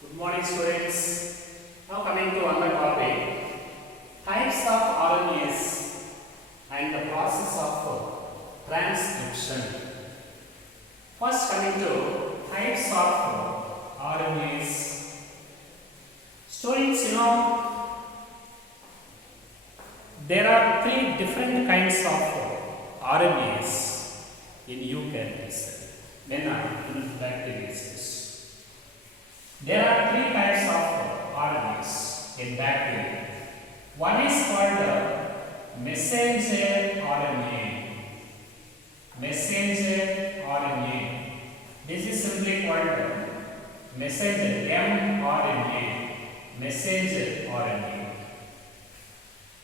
Good morning, students. Now coming to another topic, types of RNAs and the process of transcription. First coming to types of RNAs. Students, there are three different kinds of RNAs in eukaryotic cell. When in bacteria cells. There are three types of RNAs in bacteria. One is called messenger RNA. Messenger RNA. This is simply called messenger mRNA. Messenger RNA.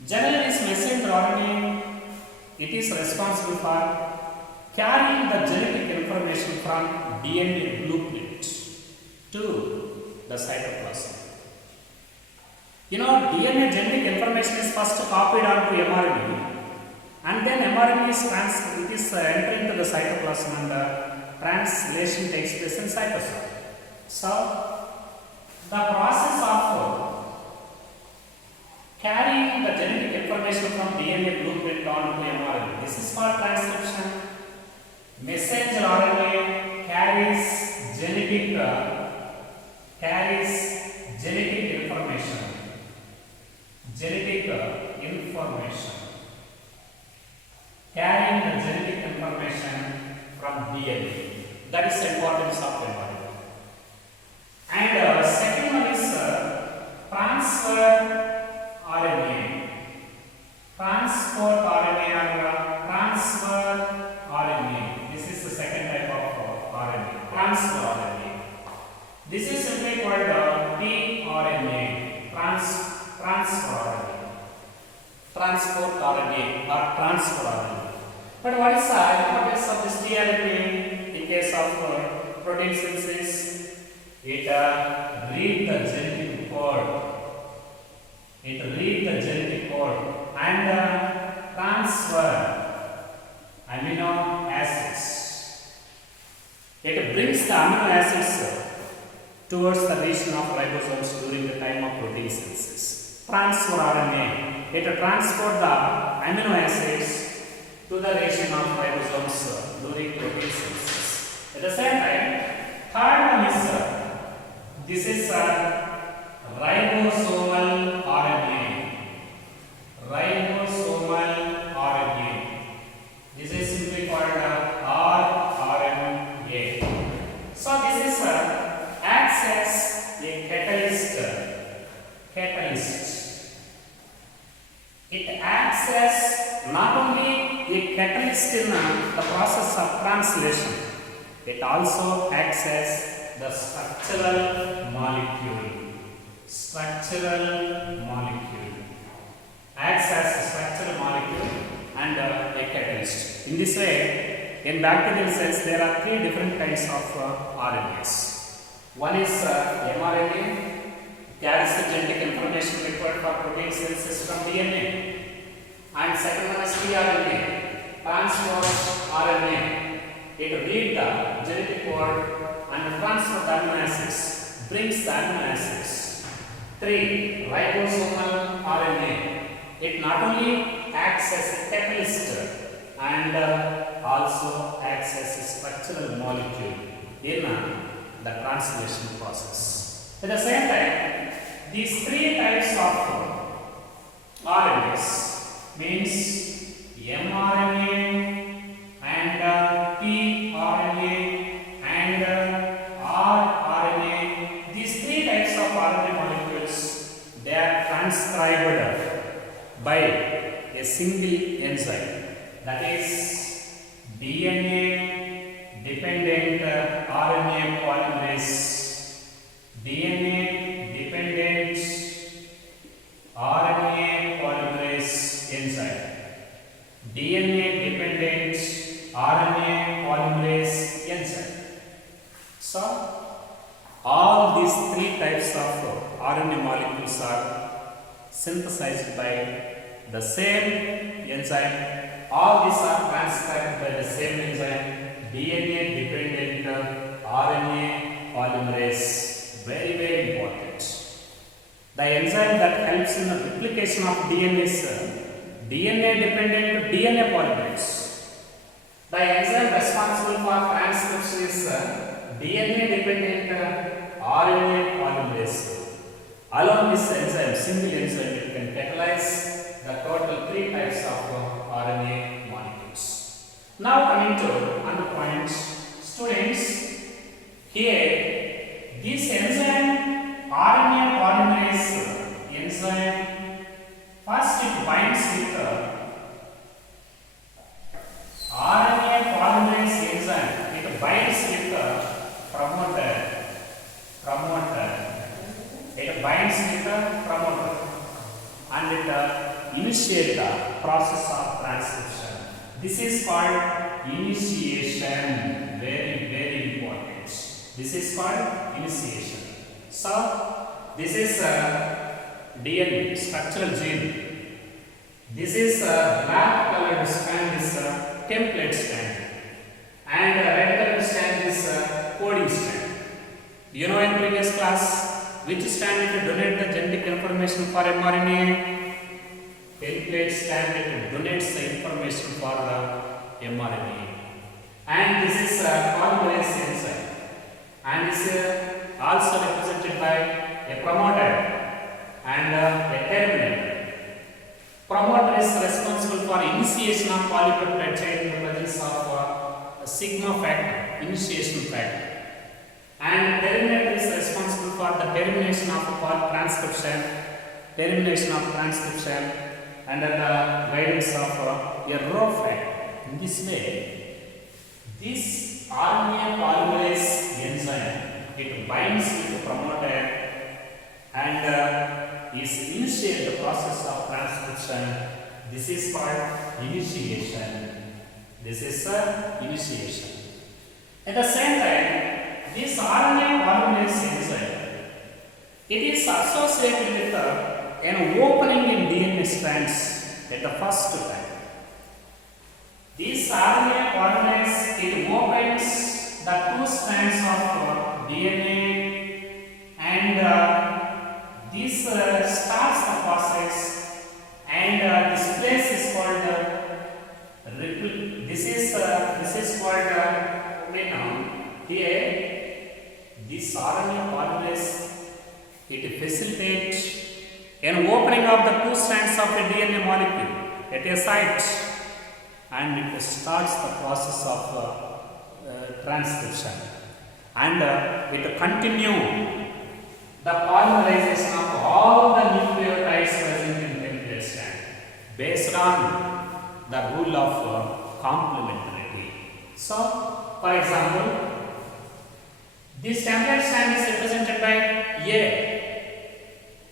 Generally, this messenger RNA, it is responsible for carrying the genetic information from DNA blueprint to the cytoplasm. DNA genetic information is first copied onto mRNA, and then mRNA is entering to the cytoplasm, and the translation takes place in cytosol. So, the process of carrying the genetic information from DNA blueprint onto mRNA, this is called transcription. Messenger RNA carries genetic information. Carrying the genetic information from DNA. That is the importance of mRNA. And second one is transfer RNA. Transfer RNA. This is the second type of RNA. Transfer RNA. This is simply called tRNA. Transfer RNA. Transport RNA or transfer RNA. But what is the importance of this tRNA in case of protein synthesis? It reads the genetic code. And transfer amino acids. It brings the amino acids towards the region of ribosomes during the time of protein synthesis. Transfer RNA. It transports the amino acids to the region of ribosomes during protein synthesis. At the same time, third one is this is ribosomal RNA. This is simply called rRNA. So this is acts as a catalyst. It acts as not only a catalyst in the process of translation, it also acts as the structural molecule. Acts as a structural molecule and a catalyst. In this way, in bacterial cells, there are three different kinds of RNAs. One is mRNA, carries the genetic information required for protein synthesis from DNA. And second one is tRNA, transport RNA. It reads the genetic code and transfers the amino acids, brings the amino acids. 3. Ribosomal RNA. It not only acts as a catalyst and also acts as a structural molecule in the translation process. At the same time, these three types of RNAs means mRNA and tRNA and rRNA. These three types of RNA molecules, they are transcribed by a single enzyme, that is DNA dependent RNA polymerase. DNA dependent RNA polymerase enzyme. DNA dependent RNA polymerase enzyme. So, all these three types of RNA molecules are synthesized by the same enzyme. All these are transcribed by the same enzyme, DNA dependent RNA polymerase very, very important. The enzyme that helps in the replication of DNA is DNA dependent DNA polymerase. The enzyme responsible for transcription is DNA dependent RNA polymerase. Along this enzyme, single enzyme, it can catalyze the total 3 types of RNA molecules. Now coming to another point, students, here this enzyme RNA polymerase enzyme, first it binds with RNA polymerase enzyme, it binds with promoter, it binds with promoter and it initiate the process of transcription. This is called initiation, very, very important. This is called initiation. So, this is DNA, structural gene. This is black colored strand is template strand, and red colored strand is coding strand. You know in previous class which strand it donate the genetic information for mRNA? Template strand it donates the information for the mRNA, and this is polymerase enzyme, and is also represented by a promoter and a terminator. Promoter is responsible for initiation of polypeptide chain in the presence of a sigma factor, initiation factor, and terminator is responsible for the termination of transcription, under the guidance of a rho factor. In this way, this RNA polymerase enzyme, it binds with the promoter and is initiate the process of transcription. This is called initiation. Initiation. At the same time, this RNA polymerase enzyme, it is associated with an opening in DNA strands at the first time. This RNA polymerase, it opens the 2 strands of DNA, and this starts the process, and this place is called this is called here this RNA polymerase, it facilitates an opening of the 2 strands of a DNA molecule at a site, and it starts the process of transcription, and it continue the polymerization of all the nucleotides present in template strand based on the rule of complementarity. So, for example, this template strand is represented by A,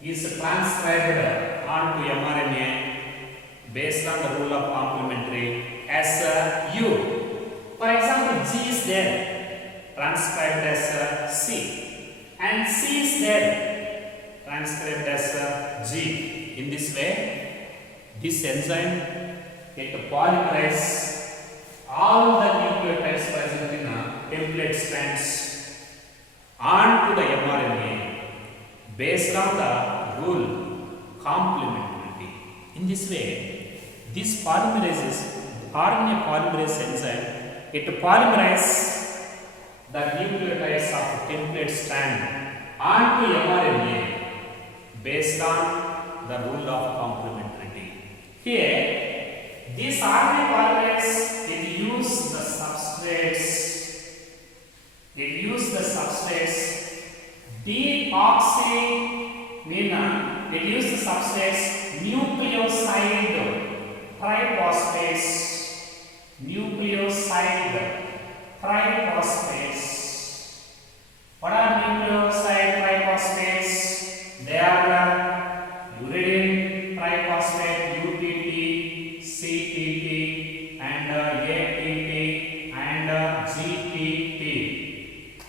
is transcribed onto mRNA based on the rule of complementary as U. For example, G is there, transcribed as C, and C is there, transcribed as G. In this way, this enzyme, it polymerizes all the nucleotides present in template strands onto the mRNA based on the rule complementarity. In this way, this polymerases, RNA polymerase enzyme, it polymerizes the nucleotides of template strand onto mRNA based on the rule of complementarity. Here, this RNA polymerase, it uses the substrates. Deoxy mean it uses the substrates nucleoside triphosphates. What are nucleoside triphosphates? They are uridine triphosphate, UTT, CTT, and ATT, and GTT.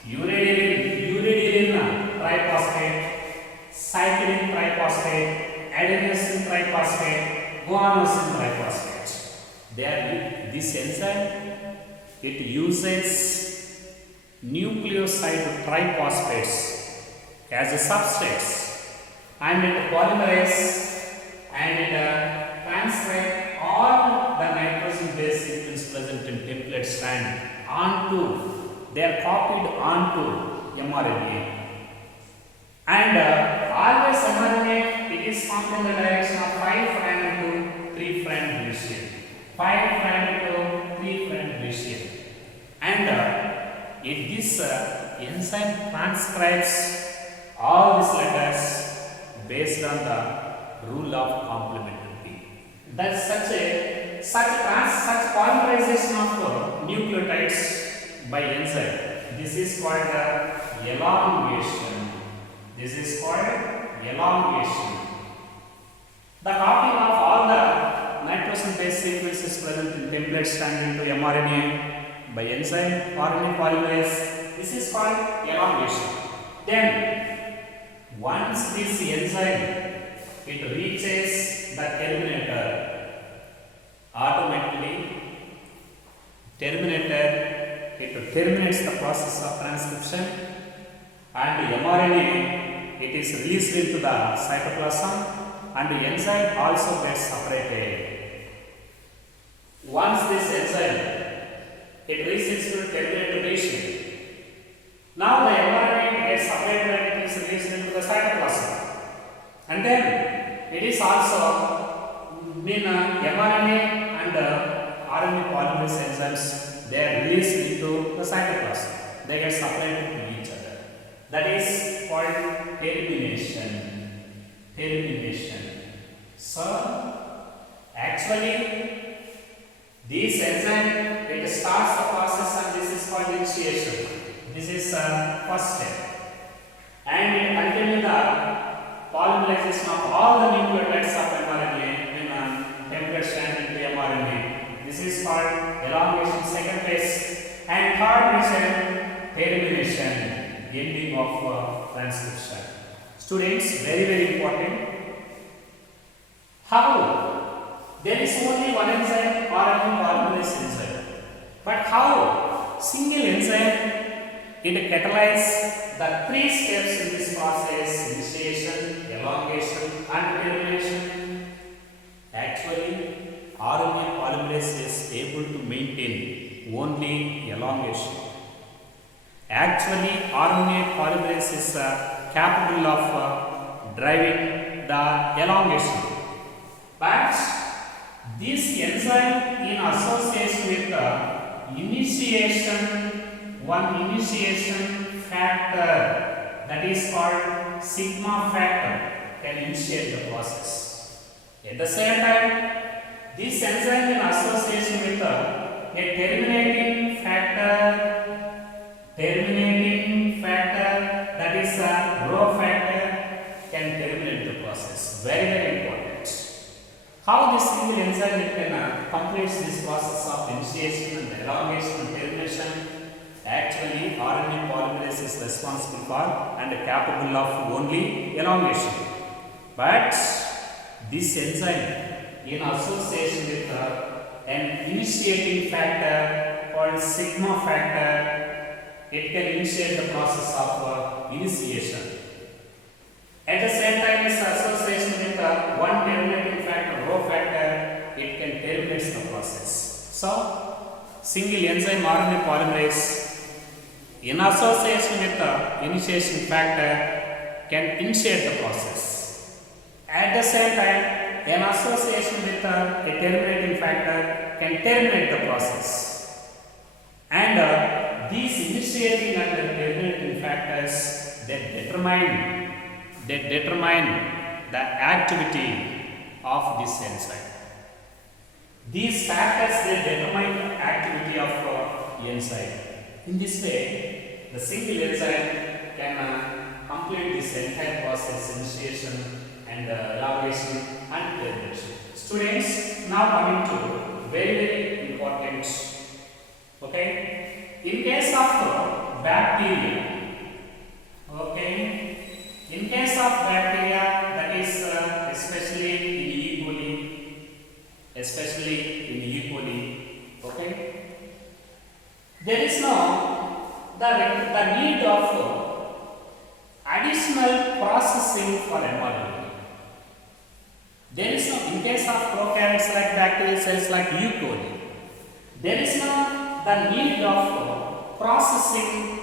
Uridine triphosphate, cyclin triphosphate, adenosine triphosphate, guanosine triphosphate. This enzyme, it uses nucleoside triphosphates as a substrates, and it polymerize and it transcribe all the nitrogen base sequence present in template strand onto, they are copied onto mRNA. And always mRNA, it is formed in the direction of 5' to 3' deletion. 5' to 3' deletion. And this enzyme transcribes all these letters based on the rule of complementarity. That's such polymerization of nucleotides by enzyme. This is called elongation. This is called elongation. The copying of all the nitrogen base sequences present in template strand into mRNA by enzyme RNA polymerase. This is called elongation. Then, once this enzyme it reaches the terminator, automatically terminator it terminates the process of transcription, and mRNA it is released into the cytoplasm, and the enzyme also gets separated. Once this enzyme it reaches to terminator region, now the mRNA gets separated and it is released into the cytoplasm, and then it is also mRNA and RNA polymerase enzymes, they are released into the cytoplasm. They get separated from each other. That is called termination. Termination. So, actually, this enzyme it starts the process, and this is called initiation. This is first step, and it continues the polymerization of all the nucleotides of mRNA in template strand into mRNA. This is called elongation, second phase, and third mission, termination, ending of transcription. Students, very important. How? There is only one enzyme, RNA polymerase enzyme, but how single enzyme it catalyzes the 3 steps in this process: initiation, elongation, and termination. Actually, RNA polymerase is able to maintain only elongation. Actually, RNA polymerase is capable of driving the elongation, but this enzyme in association with the initiation, one initiation factor, that is called sigma factor, can initiate the process. At the same time, this enzyme in association with a terminating factor, that is a rho factor, can terminate the process. Very important. How this single enzyme can complete this process of initiation and elongation and termination? Actually, RNA polymerase is responsible for and capable of only elongation. But this enzyme in association with an initiating factor called sigma factor, it can initiate the process of initiation. At the same time, its association with one terminating factor, rho factor, it can terminate the process. So, single enzyme RNA polymerase in association with the initiation factor can initiate the process. At the same time, an association with a terminating factor can terminate the process. And these initiating and terminating factors that determine the activity of this enzyme. These factors they determine the activity of enzyme. In this way, the single enzyme can complete this entire process: initiation and elongation and termination. Students, now coming to very important. Okay, in case of bacteria, okay, in case of bacteria, that is especially in E. coli, okay, there is no the need of additional additional processing for mRNA. There is no, in case of prokaryotes like bacterial cells like E. coli, there is no the need of processing.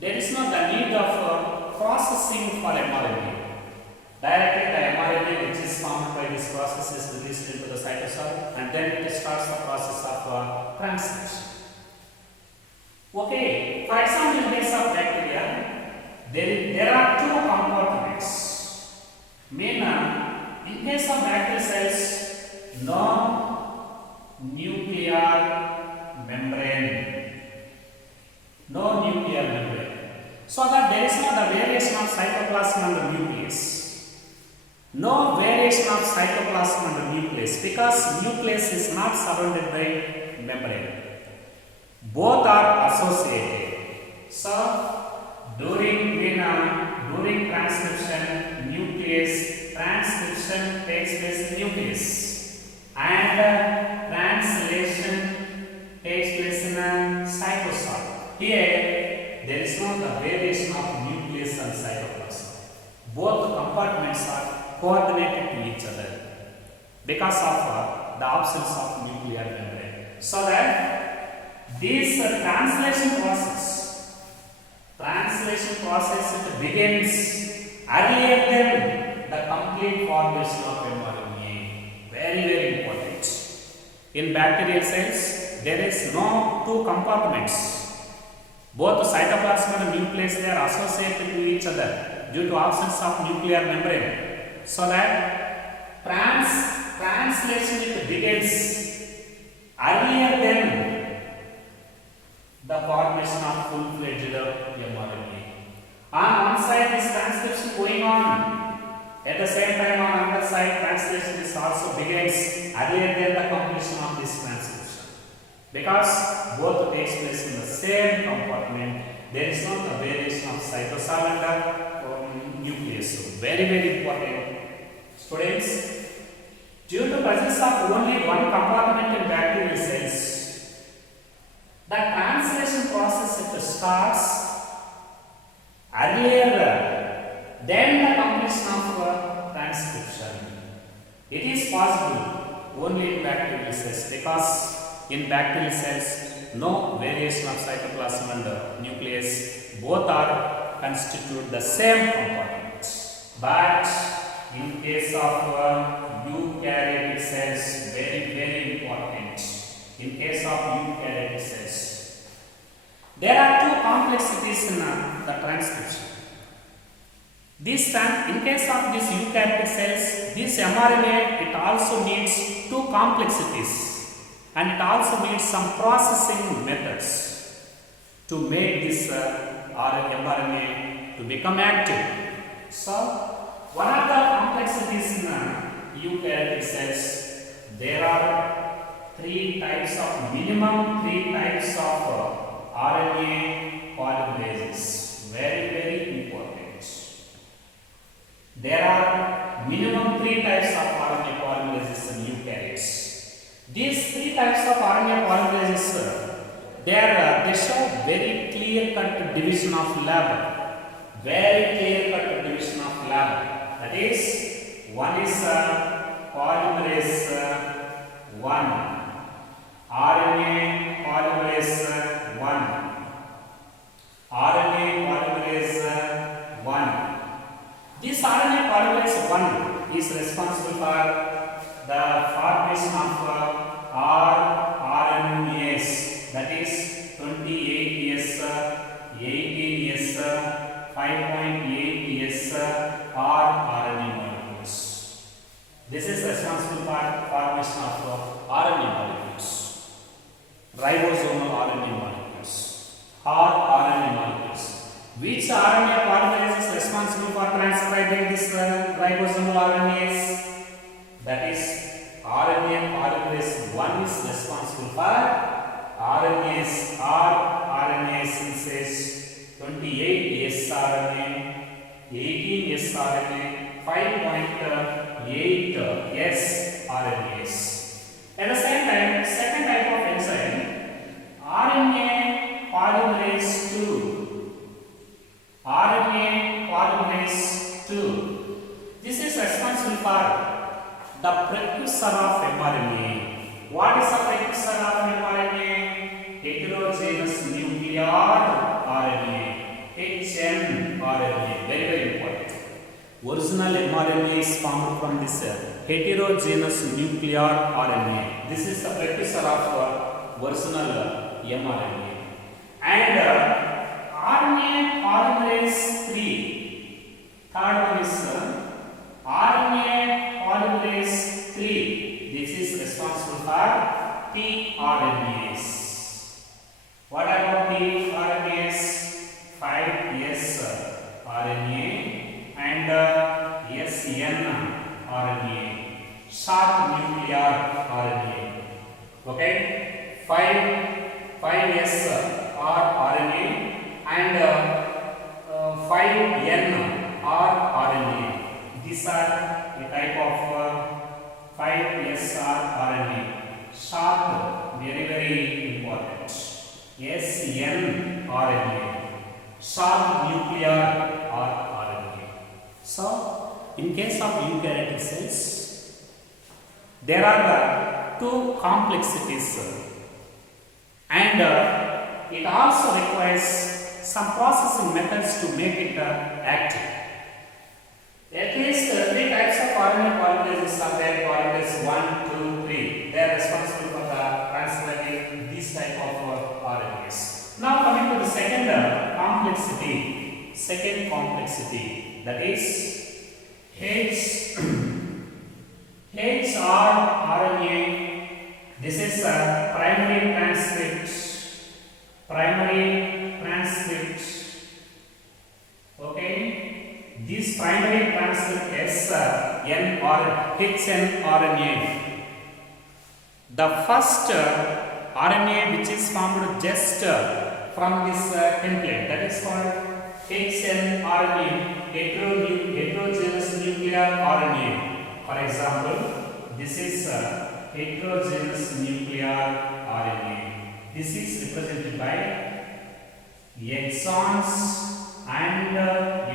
There is no the need of processing for mRNA. Directly the mRNA which is formed by this process is released into the cytosol and then it starts the process of translation. Okay, for example, in case of bacteria, there are two compartments. In case of bacterial cells, no nuclear membrane. No nuclear membrane. So that there is no the variation of cytoplasm and the nucleus. No variation of cytoplasm and the nucleus because nucleus is not surrounded by membrane. Both are associated. So during transcription, nucleus transcription takes place in nucleus and translation takes place in a cytosol. Here there is no the variation of nucleus and cytoplasm. Both compartments are coordinated to each other because of the absence of nuclear membrane. So that this translation process it begins earlier than the complete formation of mRNA. Very important. In bacterial cells, there is no two compartments. Both the cytoplasm and the nucleus they are associated to each other due to absence of nuclear membrane. So that translation it begins earlier than the formation of full-fledged mRNA. On one side this transcription going on, at the same time on another side translation is also begins earlier than the completion of this transcription. Because both takes place in the same compartment, there is not a variation of cytosol and nucleus. So very important. Students, due to presence of only one compartment in bacterial cells, the translation process it starts earlier than the completion of transcription. It is possible only in bacterial cells because in bacterial cells no variation of cytoplasm and nucleus, both are constitute the same compartment. But in case of eukaryotic cells, very important. In case of eukaryotic cells, there are two complexities in the transcription. In case of these eukaryotic cells, this mRNA it also needs two complexities and it also needs some processing methods to make this mRNA to become active. So one of the complexities in eukaryotic cells, there are minimum three types of RNA polymerases. Very important. There are minimum three types of RNA polymerases in eukaryotes. These three types of RNA polymerases, they show very clear-cut division of label. Very clear-cut division of label. That is, one is polymerase 1, RNA polymerase 1, RNA polymerase 1. This RNA polymerase 1 is responsible for the formation of rRNAs, that is 28S, 18S, 5.8S rRNA molecules. This is responsible for formation of RNA molecules, ribosomal RNA molecules, rRNA molecules. Which RNA polymerase is responsible for transcribing this ribosomal RNAs? That is, RNA polymerase 1 is responsible for rRNA synthesis, 28 sRNA, 18 sRNA, 5.8 sRNAs. At the same time, second type of enzyme, RNA polymerase 2. RNA polymerase for the precursor of mRNA. What is the precursor of mRNA? Heterogeneous nuclear RNA, hnRNA. Very, very important. Original mRNA is formed from this heterogeneous nuclear RNA. This is the precursor of original mRNA. And RNA polymerase 3. Third one is RNA polymerase 3. This is responsible for tRNAs. What about tRNAs? 5S RNA and SN RNA, short nuclear RNA. Okay, 5S RNA and 5N RNA. These are a type of 5S RNA. Short, very, very important. SN RNA, short nuclear RNA. So, in case of eukaryotic cells, there are two complexities, and it also requires some processing methods to make it active. At least 3 types of RNA polymerases are there. Polymerase 1, 2, 3. They are responsible for the translating these type of RNAs. Now coming to the second complexity. Second complexity, that is hrRNA. This is primary transcript. Okay, this primary transcript hnRNA. The first RNA which is formed just from this template, that is called hnRNA, heterogeneous nuclear RNA. For example, this is heterogeneous nuclear RNA. This is represented by exons and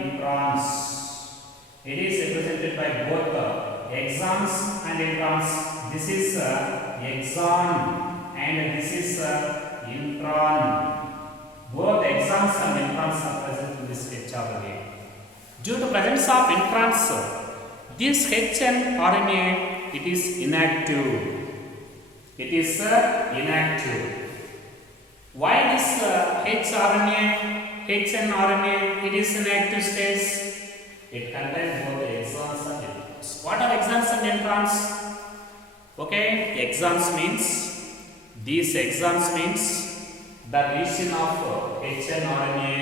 introns. It is represented by both exons and introns. This is exon and this is intron. Both exons and introns are present in this hrRNA. Due to presence of introns, this hnRNA, it is inactive. It is inactive. Why this hnRNA, it is in active state? It contains both exons and introns. What are exons and introns? Okay, exons means, these exons means the region of hnRNA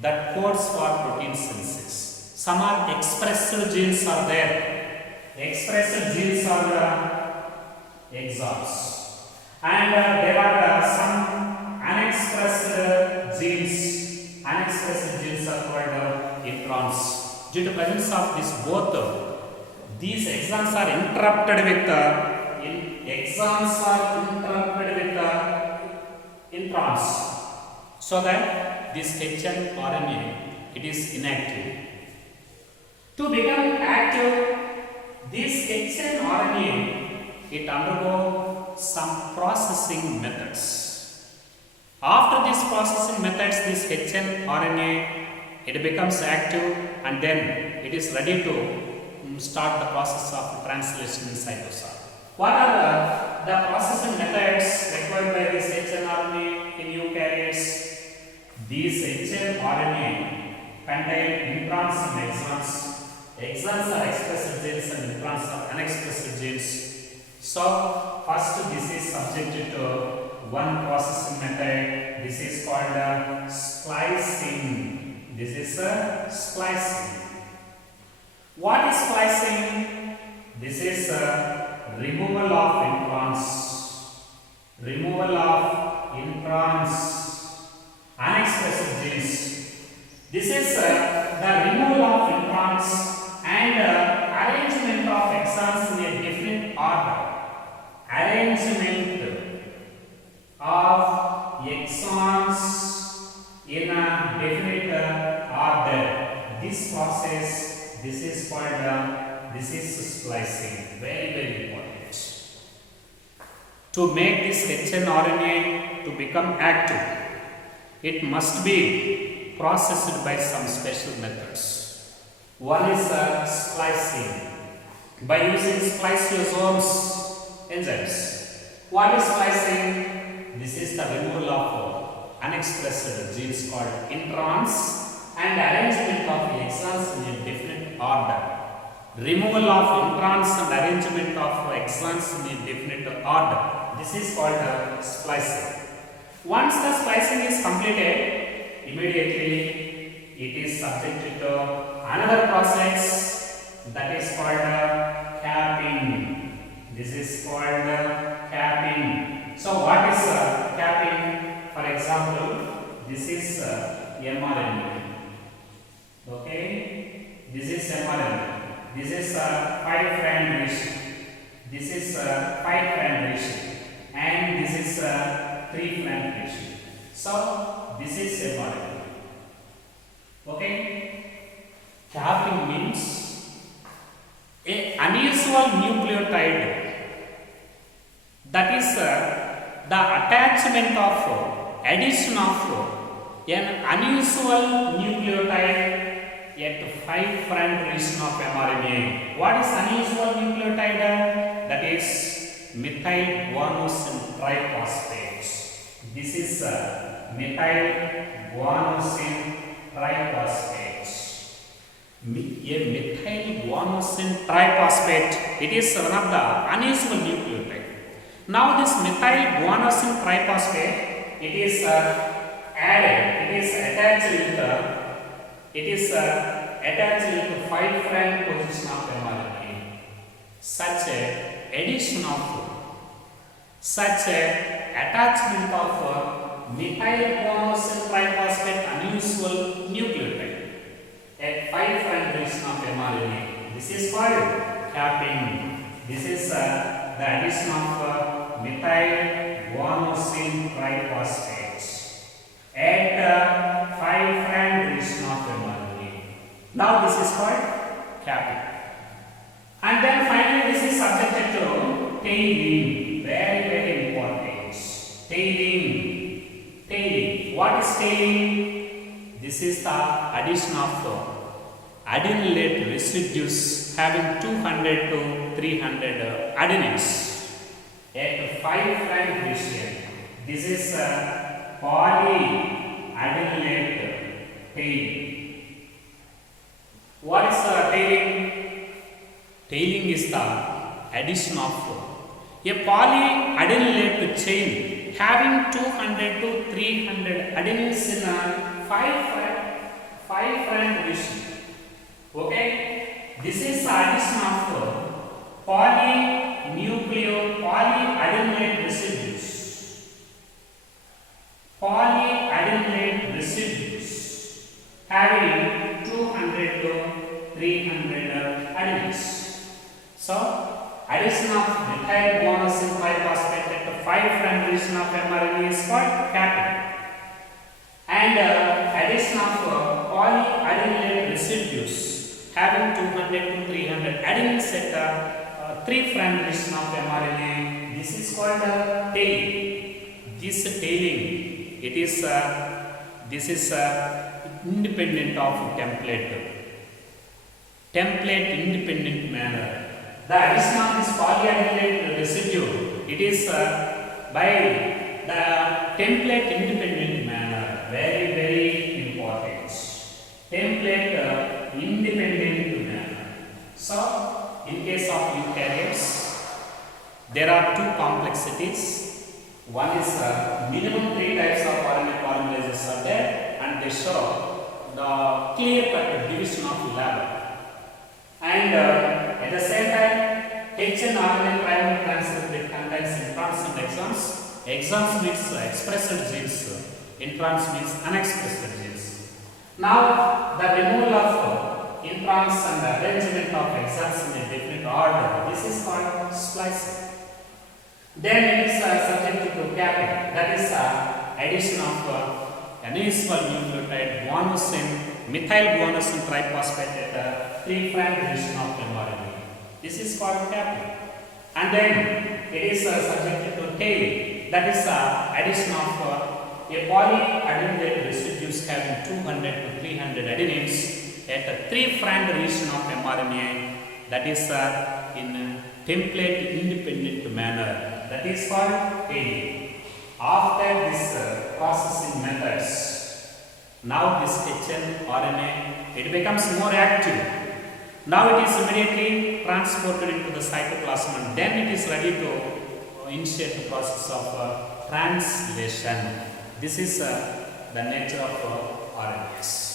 that codes for protein synthesis. Some are expressed genes are there. Expressed genes are exons. And there are some unexpressed genes. Unexpressed genes are called introns. Due to presence of this both, these exons are interrupted with introns, so that this hnRNA, it is inactive. To become active, this hnRNA, it undergo some processing methods. After these processing methods, this hnRNA, it becomes active, and then it is ready to start the process of translation in cytosol. What are the processing methods required by this hnRNA in eukaryotes? These hnRNA contain introns and exons. Exons are expressed genes and introns are unexpressed genes. So, first this is subjected to one processing method. This is called splicing. This is splicing. What is splicing? This is removal of introns. Unexpressed genes. This is the removal of introns and arrangement of exons in a different order. Arrangement of exons in a definite order. This process, this is called this is splicing. Very, very important. To make this hnRNA to become active, it must be processed by some special methods. One is splicing by using spliceosomes enzymes. What is splicing? This is the removal of unexpressed genes called introns and arrangement of exons in a definite order. Removal of introns and arrangement of exons in a definite order. This is called splicing. Once the splicing is completed, immediately it is subjected to another process that is called capping. This is called capping. So what is capping? For example, this is mRNA. Okay, this is mRNA. This is 5' ratio. This is 5' ratio, and this is 3' ratio. So this is mRNA. Okay, capping means a unusual nucleotide, that is the attachment of addition of an unusual nucleotide at 5' region of mRNA. What is unusual nucleotide? That is methyl guanosine triphosphate. This is methyl guanosine triphosphate. A methyl guanosine triphosphate, it is one of the unusual nucleotide. Now this methyl guanosine triphosphate, it is added, it is attached with it is attached with 5' position of mRNA. Such a addition of such a attachment of methyl guanosine triphosphate unusual nucleotide at 5' region of mRNA. This is called capping. This is the addition of methyl guanosine triphosphate at 5' region of mRNA. Now this is called capping. And then finally this is subjected to tailing. Very, very important. Tailing. Tailing. What is tailing? This is the addition of adenylate residues having 200 to 300 adenines at 5' ratio. This is polyadenylate tail. What is tailing? Tailing is the addition of a polyadenylate chain having 200 to 300 adenines in a 5' ratio. Okay, this is the addition of polyadenylate residues. Polyadenylate residues having 200 to 300 adenines. So, addition of methyl guanosine triphosphate at the 5' region of mRNA is called capping. And addition of polyadenylate residues having 200 to 300 adenines at 3' region of mRNA. This is called tailing. This tailing, this is independent of template independent manner. The addition of this polyadenylate residue, it is by the template independent manner. Very, very important. Template independent manner. So, in case of eukaryotes, there are two complexities. One is minimum 3 types of RNA polymerases are there, and they show the clear-cut division of label. And at the same time, hnRNA primary transcript contains introns and exons. Exons means expressed genes, introns means unexpressed genes. Now, the removal of introns and the arrangement of exons in a definite order, this is called splicing. Then it is subject to capping, that is addition of unusual nucleotide guanosine, methyl guanosine triphosphate at 3' region of mRNA. This is called capital. And then it is subjected to tail. That is addition of a polyadenylate residues having 200 to 300 adenines at a 3' region of mRNA. That is in a template independent manner. That is called tail. After this processing methods, now this HLRNA, it becomes more active. Now it is immediately transported into the cytoplasm and then it is ready to initiate the process of translation. This is the nature of RNAs.